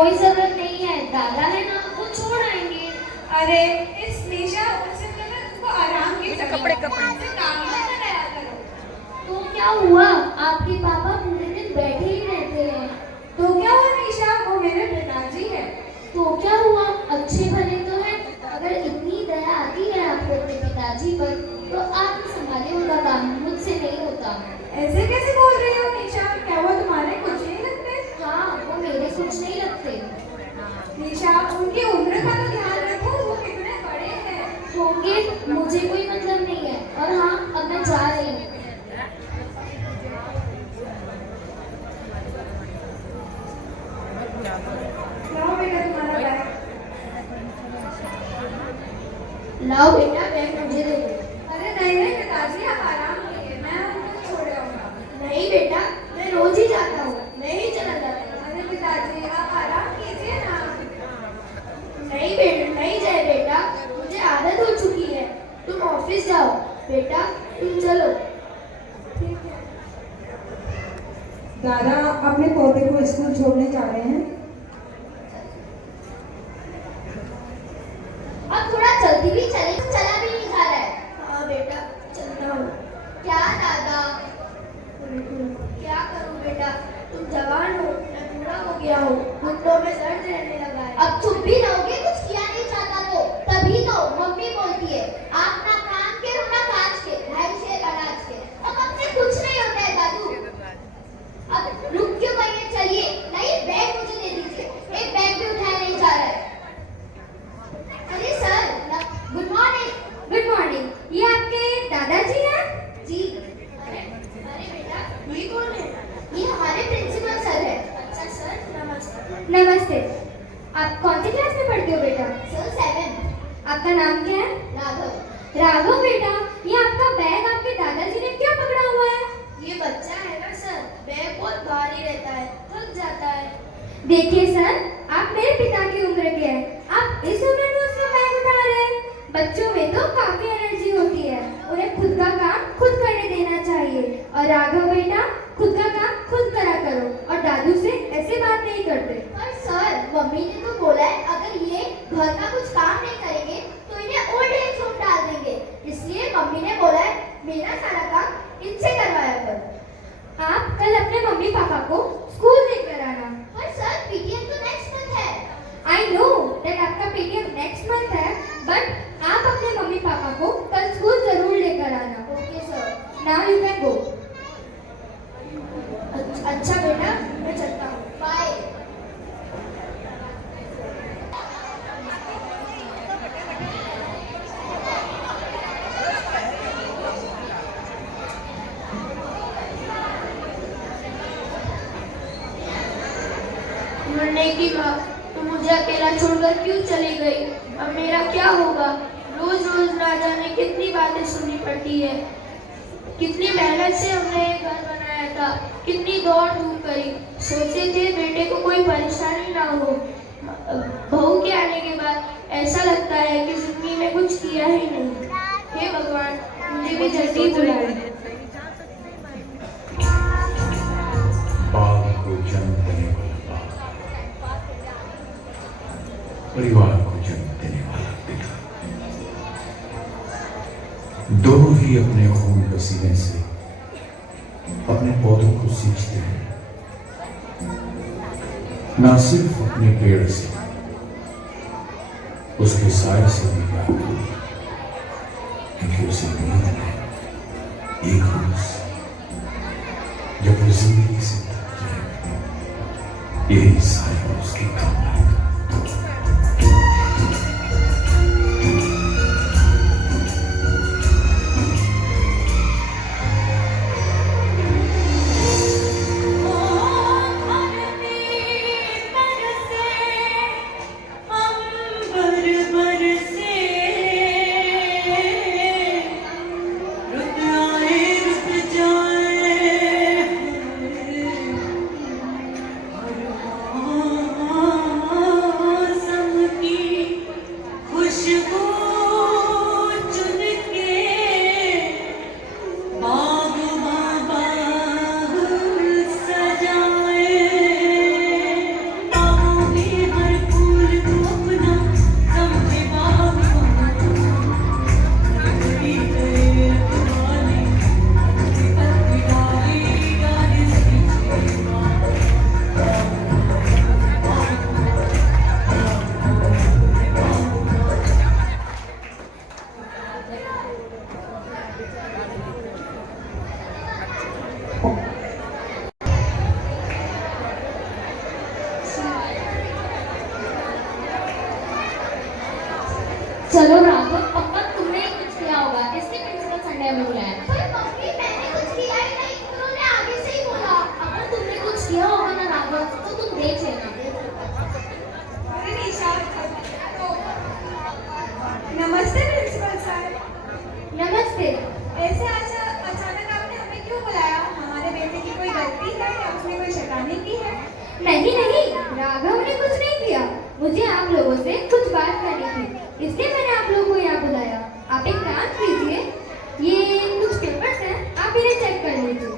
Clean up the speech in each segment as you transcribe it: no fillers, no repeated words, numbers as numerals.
कोई जरूरत नहीं है, दादा है ना, वो छोड़ आएंगे। अरे इस निशा उनसे उनको आराम की कपड़े काम मत कराया करो। तो क्या हुआ, आपके पापा पूरे दिन बैठे ही रहते हैं। तो क्या हुआ निशा, वो मेरे पिताजी है। तो क्या हुआ, अच्छे भले तो है। अगर इतनी दया आती है आपको अपने पिताजी पर, तो आप संभालिए उनका काम, मुझसे नहीं होता। ऐसे कैसे बोल रही हो निशा, क्या वो तुम्हारे कुछ नहीं लगते? हाँ, वो मेरे कुछ नहीं लगते। निशा उनकी उम्र का तो ध्यान रखो, वो कितने बड़े हैं। होंगे, मुझे कोई मतलब नहीं है। और हाँ, अब मैं जा रही हूँ। लाओ बेटा तुम्हारा बैग। लाओ बेटा, बैग मुझे दे दो। अरे नहीं पिताजी, आप आराम कीजिए, मैं उनको छोड़ आऊंगा। नहीं बेटा, मैं रोज ही जाता हूँ, मैं ही चला जाता हूँ। अरे पिताजी आप आराम कीजिए ना। नहीं बेटा, नहीं जाए बेटा, मुझे आदत हो चुकी है। तुम ऑफिस जाओ बेटा, तुम चलो। दादा अपने पोते को स्कूल छोड़ने जा रहे हैं। अब थोड़ा जल्दी भी चले, चला भी नहीं जा रहा है। हाँ बेटा, चलता हूँ। क्या दादा, क्या करूँ बेटा, तुम जवान हो, मैं बूढ़ा हो गया हूँ, घुटनों में दर्द रहने लगा है। अब चुप भी रहोगे, कुछ किया नहीं जाता तो। तभी तो मम्मी बोलती है, आप ना कान के हो ना कांच के, ढाई शेर अनाज के। अब हमसे कुछ नहीं होता है दादू। अब रुक क्यों गई है, चलिए। नहीं, बैग मुझे दे दीजिए, एक बैग भी उठाया नहीं जा रहा है। अरे sir, good morning. Good morning, ये आपके दादाजी हैं? जी। अरे बेटा, ये कौन है? ये हमारे प्रिंसिपल सर है। अच्छा सर, नमस्ते। नमस्ते। आप कौन सी क्लास में पढ़ते हो बेटा? सर 7। आपका नाम क्या है? राघव। राघव बेटा, ये आपका बैग आपके दादाजी ने क्यों पकड़ा हुआ है? ये बच्चा है ना सर, बैग बहुत भारी रहता है, थक जाता है। देखिए सर, आप मेरे पिता की उम्र के हैं, आप इस उम्र में उसका बैग उठा रहे हैं। बच्चों में तो काफी एनर्जी होती है, उन्हें खुद का काम खुद करने देना चाहिए। और राघव बेटा, खुद का काम खुद करा करो, और दादू से ऐसे बात नहीं करते। पर सर, मम्मी ने तो बोला है, अगर ये घर का कुछ काम नहीं करेंगे तो इन्हें ओल्ड एज होम डाल देंगे। इसलिए मम्मी ने बोला है, मेरा सारा काम इनसे करवाया कर। आप कल अपने मम्मी पापा को स्कूल लेकर आना। पर सर, पीटीएम तो नेक्स्ट मंथ है। आई नो दैट आपका पीटीएम नेक्स्ट मंथ है, बट आप अपने मम्मी पापा को कल स्कूल जरूर लेकर आना। Okay sir, now you can go. अच्छा बेटा, मैं चलता हूँ, बाय। मरने की माँ, तुम मुझे अकेला छोड़कर क्यों चली गई? अब मेरा क्या होगा? रोज रोज ना जाने कितनी बातें सुननी पड़ती है। कितनी मेहनत से हमने ये घर बनाया था, कितनी दौड़ धूप करी, सोचे थे बेटे को कोई परेशानी ना हो। बहू के आने के बाद ऐसा लगता है कि जिंदगी में कुछ किया ही नहीं। हे भगवान, मुझे भी जल्दी बुला ले। बाप को जन्म देने वाला बाप, परिवार को जन्म देने वाला पिता, दोनों ही अपने खून पसीने से अपने पौधों को सींचते हैं, ना सिर्फ अपने पेड़ से, उसके साय से भी प्यार करें, क्योंकि उसे नींद है एक रोज जब वो जिंदगी से थक जाए, यही साया उसके काम आएगा। चलो राघव, पक्का तुमने ही कुछ किया होगा, इसलिए प्रिंसिपल संडे में बुलाया। पर मम्मी मैंने कुछ किया ही नहीं, उन्होंने आगे से ही बोला। अगर तुमने कुछ किया होगा ना राघव, तो तुम देख लेना। अरे निशा, तो नमस्ते प्रिंसिपल सर। नमस्ते। ऐसे आज अचानक आपने हमें क्यों बुलाया? हमारे बेटे की कोई गलती है या उसने कोई शैतानी की है? नहीं नहीं, राघव ने कुछ नहीं किया। मुझे आप लोगों से कुछ बात करनी थी, इसलिए मैंने आप लोगों को यहाँ बुलाया। आप एक काम कीजिए, ये कुछ पेपर्स हैं, आप इन्हें चेक कर लीजिए।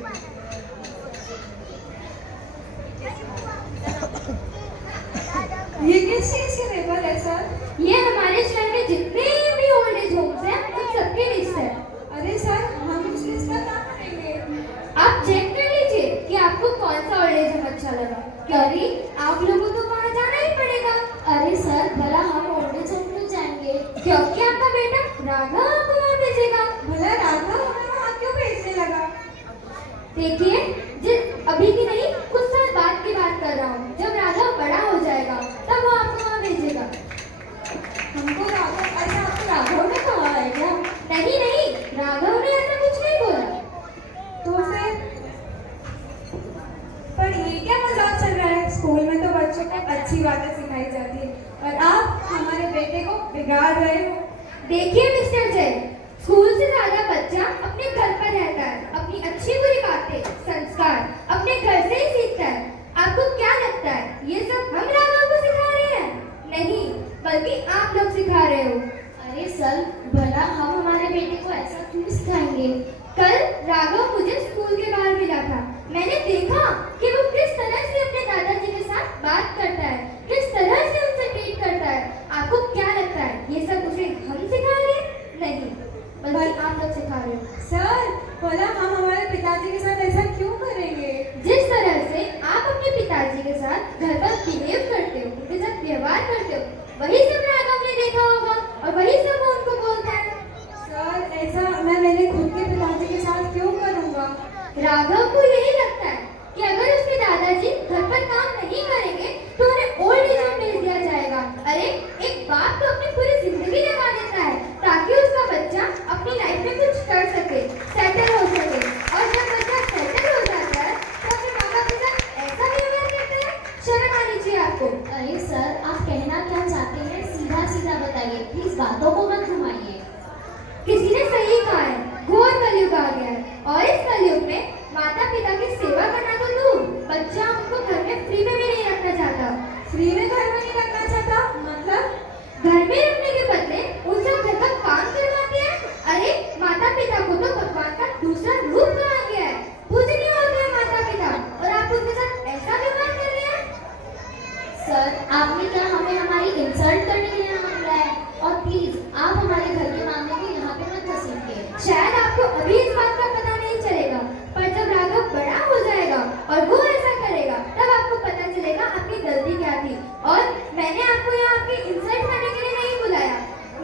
ये किस चीज के पेपर है सर? ये हमारे शहर में जितने भी ओल्ड एज होम्स हैं, उन सबकी लिस्ट है। अरे सर, हम उस लिस्ट का क्या करेंगे? आप चेक कर लीजिए कि आपको कौन सा ओल्ड एज होम अच्छा लगा, क्योंकि आप लोगों को वहाँ जाना ही पड़ेगा। अरे सर, भला हम ओल्ड एज होम क्यों जाएंगे? क्योंकि आपका बेटा राघव आपको वहाँ भेजेगा। भला राघव हमें वहाँ क्यों भेजने लगा? देखिए, अभी की नहीं, कुछ साल बाद की बात कर रहा हूँ। जब राघव बड़ा हो जाएगा तब वो आपको वहाँ भेजेगा। हमको राघव, अच्छा आपको राघव ने कहा है क्या? नहीं नहीं, राघव ने ऐसा कुछ नहीं बोला। तो फिर पर ये क्या मजाक चल रहा है? स्कूल में तो बच्चों को अच्छी बातें सिखाई जाती है और आप हमारे बेटे को बिगाड़ रहे हो। देखिए मिस्टर जय, स्कूल से ज्यादा बच्चा अपने घर पर रहता है, अपनी अच्छी बुरी बातें, संस्कार अपने घर से ही सीखता है। आपको क्या लगता है ये सब हम राघव को सिखा रहे हैं? नहीं, बल्कि आप लोग सिखा रहे हो। अरे सर, भला हम हमारे बेटे को ऐसा क्यों सिखाएंगे? कल राघव मुझे स्कूल के बाहर मिला था। मैंने देखा कि वो किस तरह से अपने दादाजी के साथ बात करता है, किस तरह से उनसे ट्रीट करता है। आपको क्या लगता है ये सब उसे हम सिखा रहे हैं? नहीं, बल्कि आप लोग सिखा रहे हो। सर, भला हम हमारे पिताजी के साथ ऐसा क्यों करेंगे? जिस तरह से आप अपने पिताजी के साथ घर पर बिहेव करते हो, उनके साथ व्यवहार करते हो, वही सब राघव ने देखा होगा और वही सब वो उनको बोलता है। सर, ऐसा मैं मेरे खुद के पिताजी के साथ क्यों करूँगा? राघव को यही लगता है कि अगर उसके दादाजी घर पर काम नहीं करेंगे तो उन्हें ओल्ड एज होम भेज दिया जाएगा। अरे एक बाप तो अपनी पूरी जिंदगी लगा देता है ताकि उसका बच्चा अपनी लाइफ में कुछ कर सके, सेटल हो सके। और जब बच्चा सेटल हो जाता है तो अपने माँ बाप के साथ ऐसा व्यवहार करता है। शर्म आनी चाहिए आपको। अरे सर, आप कहना क्या चाहते हैं? सीधा सीधा बताइए, प्लीज बातों को मत घुमाइए। किसी ने सही कहा है, घोर कलयुग आ गया है और इस कलयुग में माता पिता की सेवा करना तो दूर, बच्चा उनको घर में फ्री में भी नहीं रखना चाहता। फ्री में घर में नहीं रखना चाहता? मतलब घर में रखने के बदले उनसे घर का काम करवाते हैं। अरे माता पिता को तो भगवान का दूसरा रूप कहा गया है, पूजनीय होते हैं माता पिता, और आप उनके साथ ऐसा व्यवहार कर रहे हैं। सर, आपने क्या हमें हमारी इंसल्ट करने के लिए यहाँ बुलाया है? और प्लीज आप हमारे घर के मामले को यहाँ पे मत घसीटिए। शायद आपको अभी इस बात का पता नहीं चलेगा, पर जब राघव बड़ा हो जाएगा और वो ऐसा करेगा तब आपको पता चलेगा आपकी गलती क्या थी। और मैंने आपको यहाँ आपकी इंसल्ट करने के लिए नहीं बुलाया,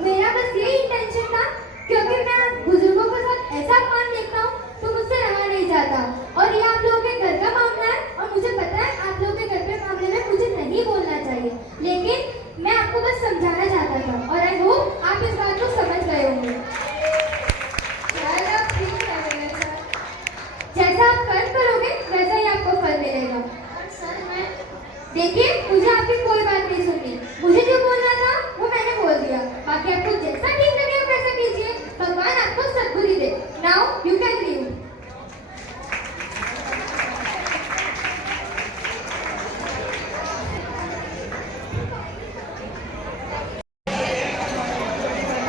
मेरा बस यही इंटेंशन था, क्योंकि मैं बुजुर्गों के साथ ऐसा काम देखता हूँ तो मुझसे रहा नहीं जाता। और ये आप लोगों के घर का मामला है और मुझे पता है आप लोगों के घर के मामले में मुझे नहीं बोलना चाहिए, लेकिन मैं आपको बस समझाना चाहता था और आई होप आप इस बात को समझ गए होंगे। शायद आप ठीक कह रहे हैं सर। जैसा आप कर्म करोगे वैसा ही आपको फल मिलेगा। और सर, मैं देखिए, मुझे आपकी कोई बात नहीं सुननी, मुझे जो बोलना था वो मैंने बोल दिया। बाकी आपको जैसा ठीक लगे आप वैसा कीजिए। भगवान आपको सद्बुद्धि दे। Now you can leave.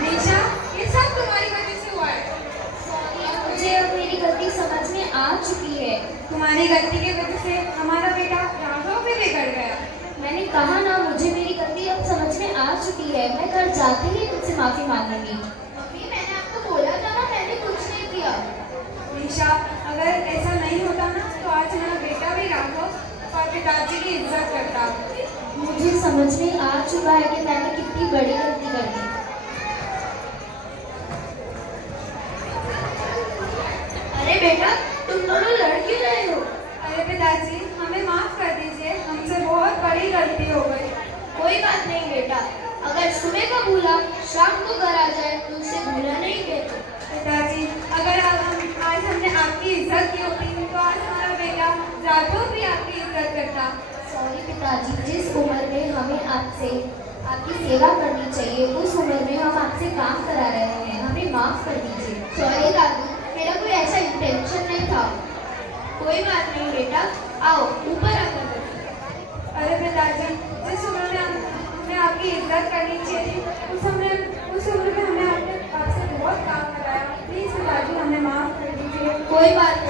Nisha, ये सब तुम्हारी वजह से हुआ है। सॉरी, मुझे अब मेरी गलती समझ में आ चुकी है। तुम्हारी गलती की वजह से हमारा बेटा राघव भी बिगड़ गया। मैंने कहा ना, मुझे मेरी गलती अब समझ में आ चुकी है। मैं घर जाते ही तुमसे माफी मांगूंगी। मम्मी, मैंने आपको बोला था ना, मैंने कुछ नहीं किया। निशा, अगर ऐसा नहीं होता ना तो आज मेरा बेटा भी राघव और पिताजी की इज्जत करता। मुझे समझ में आ चुका है कि मैंने कितनी बड़ी गलती कर दी। अरे बेटा, तुम दोनों लड़ क्यों रहे हो? अरे पिताजी, हमें माफ कर दीजिए, हमसे बहुत बड़ी गलती हो गई। कोई बात नहीं बेटा, अगर सुबह का भूला शाम को आपसे आपकी सेवा करनी चाहिए। उस उम्र में हम आपसे काम करा रहे हैं, हमें माफ़ कर दीजिए। सॉरी दादू, मेरा कोई ऐसा इंटेंशन नहीं था। कोई बात नहीं बेटा, आओ ऊपर आकर बैठो। अरे पिताजी, जिस उम्र में हमें आपकी इज्जत करनी चाहिए थी, उस उम्र में हमने आपसे बहुत काम कराया। प्लीज़ पिताजी, हमें माफ़ कर दीजिए। कोई बात